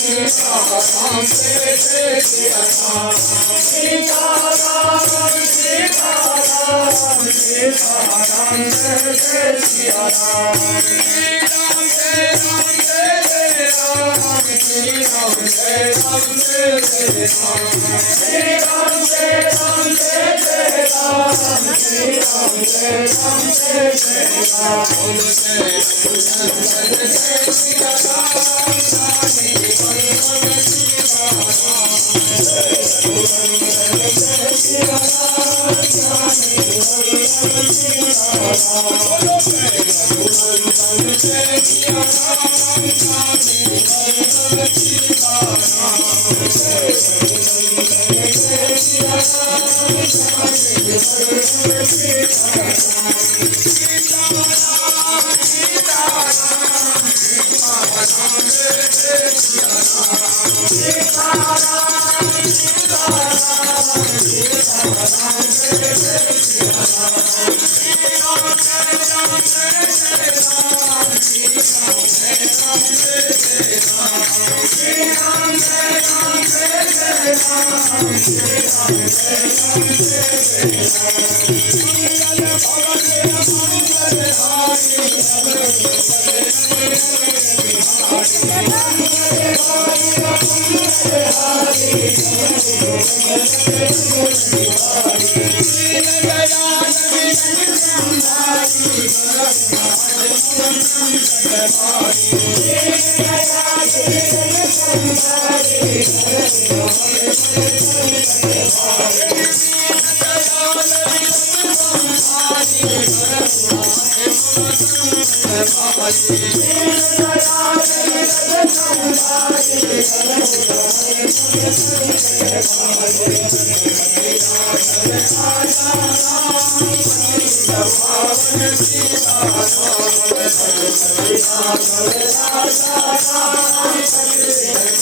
सीताराम जय जय सिया राम सीताराम सीताराम सीताराम जय जय सिया राम राम जय राम जय जय राम श्री राम जय राम जय जय राम श्री राम जय राम जय जय राम श्री राम जय राम जय जय राम बोलो जय सिया राम रानी वंदन सीताराम जय सिया राम रानी वंदन सीताराम बोलो जय रघुवंदन जय सिया राम रानी वंदन सीताराम जय रघुवंदन जय सिया राम रानी वंदन सीताराम सीताराम सीताराम सीताराम जय जय सिया राम सीताराम सीताराम सीताराम जय जय सिया राम श्रीराम जय राम जय जय राम श्रीराम जय राम जय जय राम श्रीराम जय राम जय जय राम श्रीराम जय राम जय जय राम मंगल भवन मंगल हारी